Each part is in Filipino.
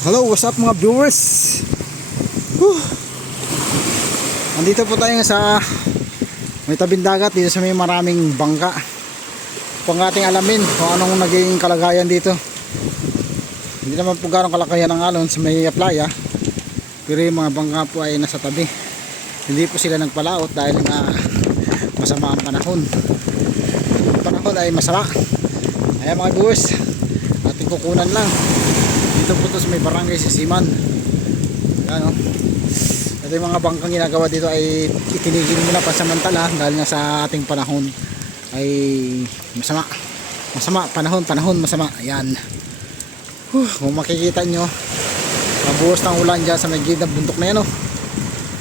Hello, what's up mga viewers? Whew. Nandito po tayo sa may tabing dagat dito sa may maraming bangka. Kung ating alamin kung anong naging kalagayan dito. Hindi naman po ganong kalakayan ng alon sa may playa, pero yung mga bangka po ay nasa tabi. Hindi po sila nagpalaot dahil nga masama ang panahon. Ang panahon ay masama. Ayan mga viewers, ating kukunan lang. Dito po to sa may barangay Sisiman. Ayan o. Ito yung mga bangkang ginagawa dito ay itinigil muna pansamantala dahil nga sa ating panahon ay masama panahon masama. Ayan. Kung makikita nyo, mabuhos ng ulan dyan sa may gilid ng bundok na yan o.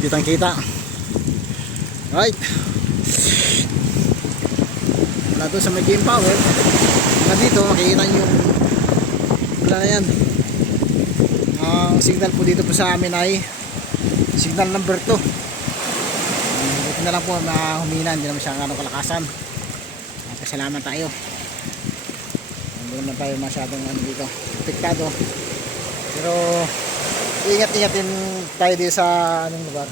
Kitang kita. Right. Wala doon sa may game power. Wala dito makikita nyo yung wala na yan. Ang signal po dito po sa amin ay signal number 2. Dito na lang po na humina, hindi naman siya ganong kalakasan. Pasalamat tayo. Hindi naman tayo masyadong dito apektado. Pero ingat-ingatin tayo dito sa anong lugar.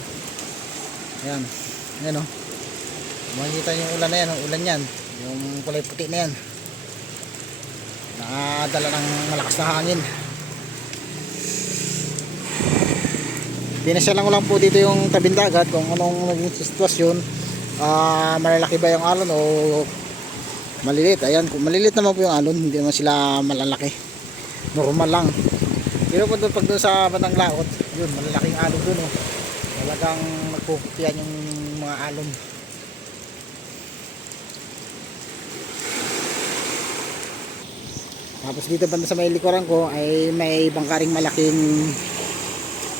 Ayan. Ayan o. Makikita yung ulan na yan, ulan yan. Yung kulay puti na yan. Nakadala ng malakas na hangin. Pinasya lang po dito yung tabing dagat kung anong naging sitwasyon. Malalaki ba yung alon o maliliit. Ayan, kung maliliit naman po yung alon, hindi naman sila malalaki, normal lang. Pero pag doon sa batang laot, yun, malalaking alon doon oh. Talagang nagpupupian yung mga alon. Tapos dito banda sa may likuran ko ay may bangkaring malaking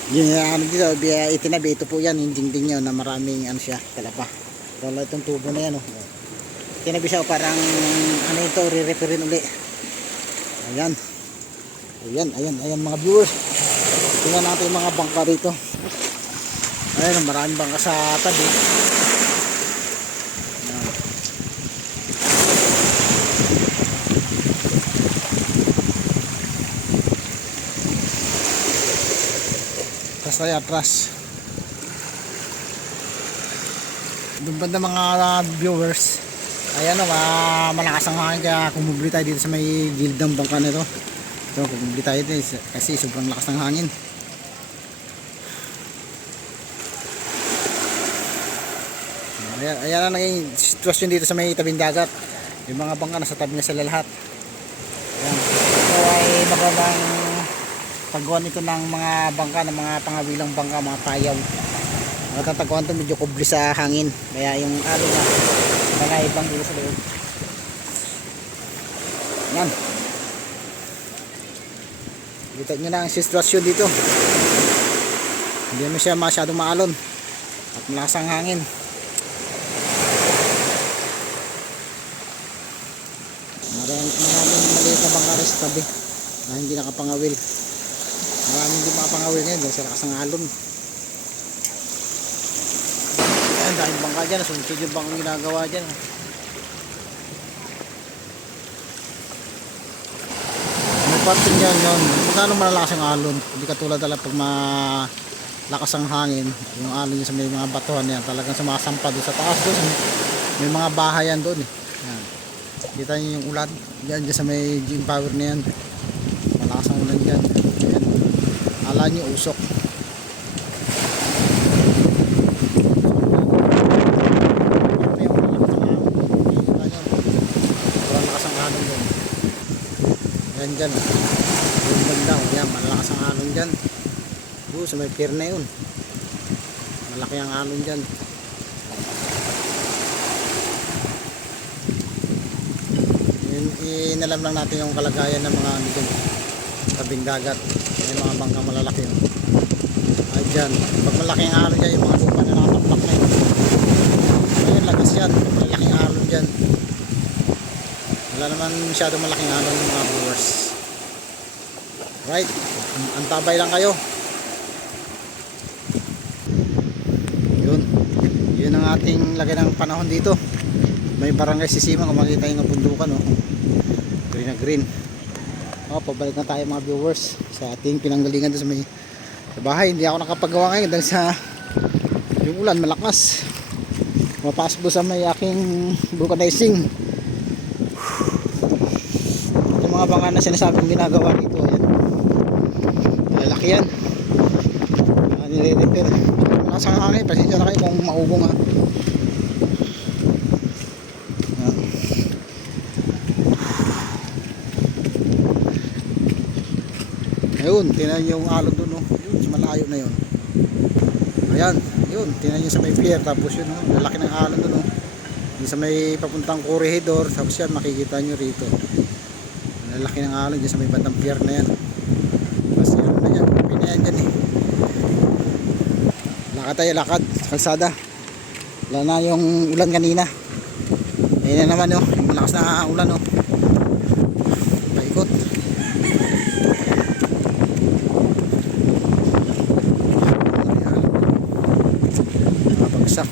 yun, ano dito, itinabi, ito po yan, yung dingding nyo na maraming ano siya, talapa. Wala itong tubo na yan, oh. Itinabi siya, parang ano ito, re-referin uli. Ayan. Ayan mga viewers. Tingnan natin yung mga bangka rito. Ayan, maraming bangka sa tabi. Tayo atras. Doon banda mga viewers. Ayan o, malakas ang hangin kaya kumubli tayo dito sa may gilid ng bangka nito. Ito, kumubli tayo dito kasi sobrang lakas ng hangin. Ayan ang naging sitwasyon dito sa may tabing dagat. Yung mga bangka nasa tabi na sila lahat. Ayan. Ito ay magandang taguan ito ng mga bangka, ng mga pangawilang bangka, mga payaw. Natataguan ito, medyo kubli sa hangin, kaya yung alon na mga ibang dito sa loob. Yan, kita nyo na ang sitwasyon dito. Hindi naman siya masyadong maalon at malakas ang hangin. Maraming maliit na bangka sa tabi na hindi nakapangawil. Maraming hindi makapangawil ngayon dahil sa lakas ng alon. Ayan, dahil bangka dyan, sunod yung bangkang ginagawa dyan. May parte dyan yun, magkano malalakas yung alon. Hindi katulad talaga pag malakas ang hangin, yung alon yun sa may mga batuhan yan, talagang sumasampa doon sa taas doon. May mga bahayan doon eh. Ayan. Kita nyo yung ulan dyan sa may gym power na yan. Malakas ang ulan dyan. Ala nyo usok. Sobrang lakas ang alon dyan. Yan dyan. Yung bandaw. Yan, malakas ang alon dyan. Sa may pier na yun. Malaki ang alon dyan. Inalam lang natin yung kalagayan ng mga dito tabing dagat. May mga bangka malalaki yun. Ay dyan, pag malaking alon dyan, yung mga lupa na nakataplak na yun. Ayun, lagas yan, malaking alon dyan. Wala naman masyadong malaking alon ng mga viewers. Right, antabay lang kayo. Yun ang ating lagay ng panahon dito. May barangay Sisiman, kung makita yung bundukan, oh. Green na green. Pabalik na tayo mga viewers sa ating pinanggalingan doon sa bahay. Hindi ako nakapagawa ngayon dahil sa yung ulan malakas. Mapasok doon sa may aking vulcanizing. Yung mga banga na sinasabing ginagawa dito, ayan, lalaki yan, nire-repair. Malakas ang hangin, pasensya na kayo kung maubong ha. Ayun, tingnan nyo yung alon dun, yun, sa malayo na yun. Ayan, yun, tingnan nyo sa may pier. Tapos yun, lalaki ng alon dun, yung sa may papuntang corregidor. Tapos yan, makikita nyo rito, lalaki ng alon dyan sa may bandang pier na yan. Tapos yan na yan, pinayan dyan eh. Lakad tayo, lakad sa kalsada. Wala na yung ulan kanina. Ayun na naman, yung malakas na ulan, paikot. Nakapagsak.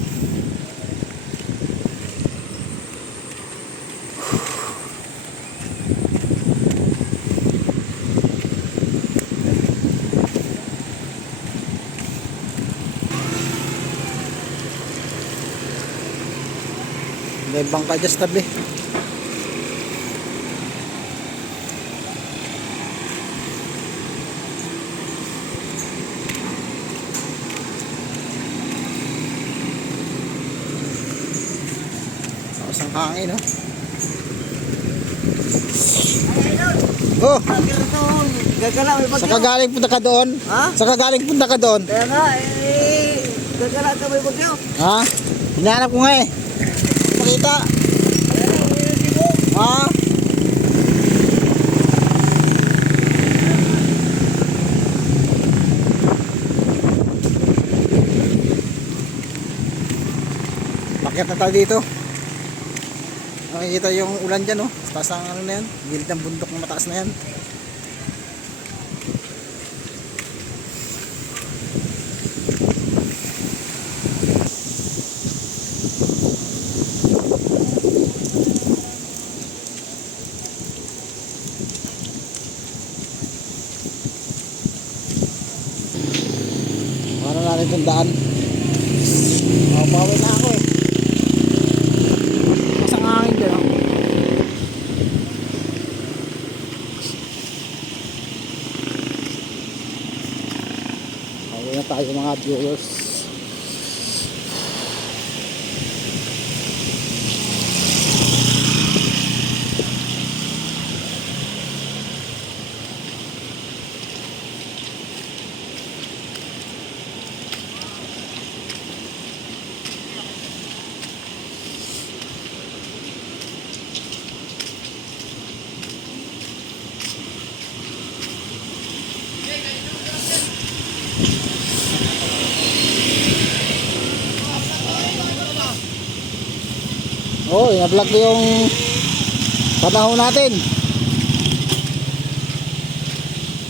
May bangka dyan sa tabi. Lakas ang hangin, no? Oh! Gagala, may Saan ka galing punta ka doon? Ha? Saan ka galing punta ka doon? Kaya nga, gagala ka may bagyo. Ha? Hinahanap ko nga eh. Makita. Ha? Bakit na tayo dito? Makikita yung ulan dyan, taas ang ano na yan, gilid ng bundok na mataas na yan. Para natin itong daan. Bawal na ako eh. Masang hangin dyan, Bawal na tayo mga viewers. Oh, ina-vlog ko yung panahon natin.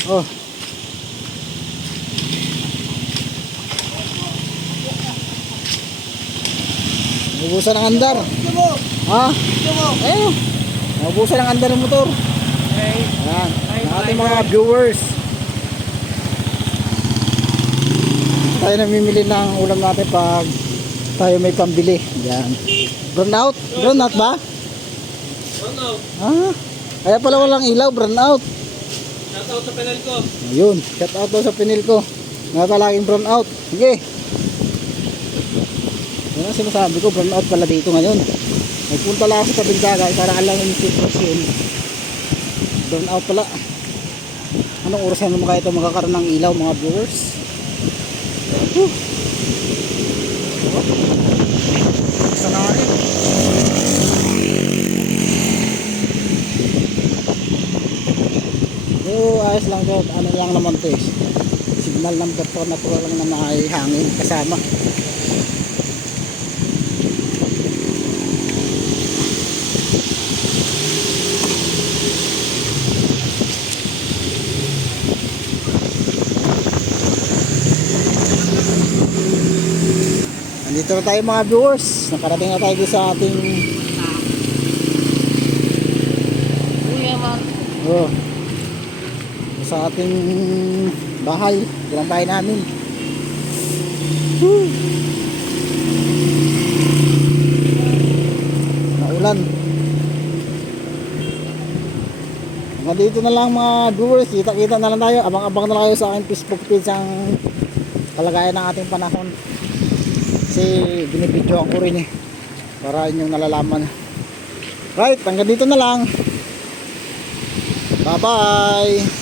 Oh. Naubusan ng andar. Ha? Ayun. Naubusan ng andar ng motor. Ayan. Ang ating mga viewers. Tayo namimili ng ulam natin pag tayo may pambili. Ayan. Brown out? Brown out ba? Brown out. Ah, kaya pala walang ilaw, brown out. Shout out sa panel ko. Ayun, shout out daw sa pinil ko. Nga palaging brown out. Sige. Yan ang sinasabi ko, brown out pala dito ngayon. Nagpunta lang ako sa Tabindagat para alam yung sitwasyon. Brown out pala. Anong oras naman kaya ito magkakaroon ng ilaw mga viewers? Sana nga rin. Ayos lang ito. Ano lang naman ito eh. Signal number 4 na lang na may hangin kasama. Nandito na tayo mga viewers. Nakarating na tayo sa ating Kuya, man. oh, sa ating bahay, ilang bahay namin. Woo! Naulan. Mga dito na lang mga viewers, kita-kita na lang tayo, abang-abang na lang kayo sa aking Facebook page ang kalagayan ng ating panahon, kasi binibidyoan ko rin para inyong nalalaman. Right, hanggang dito na lang. Bye bye.